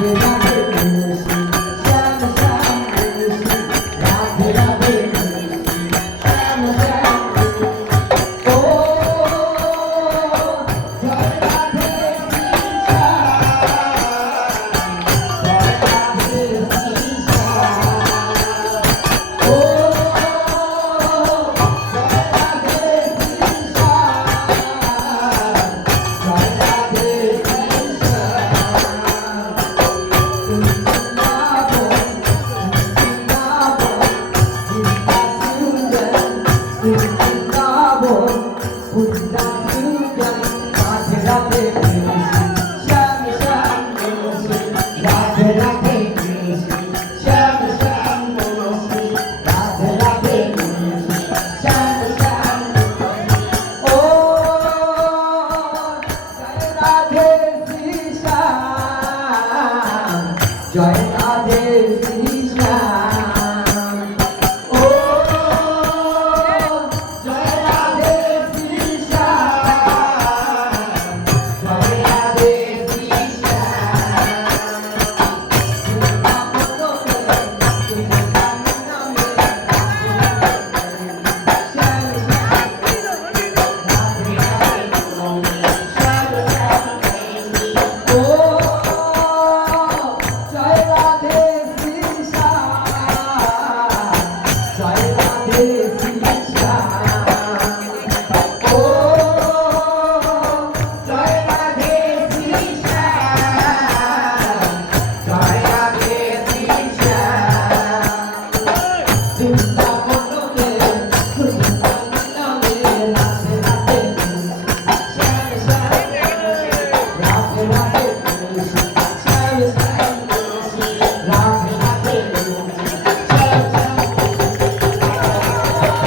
不要对你的心。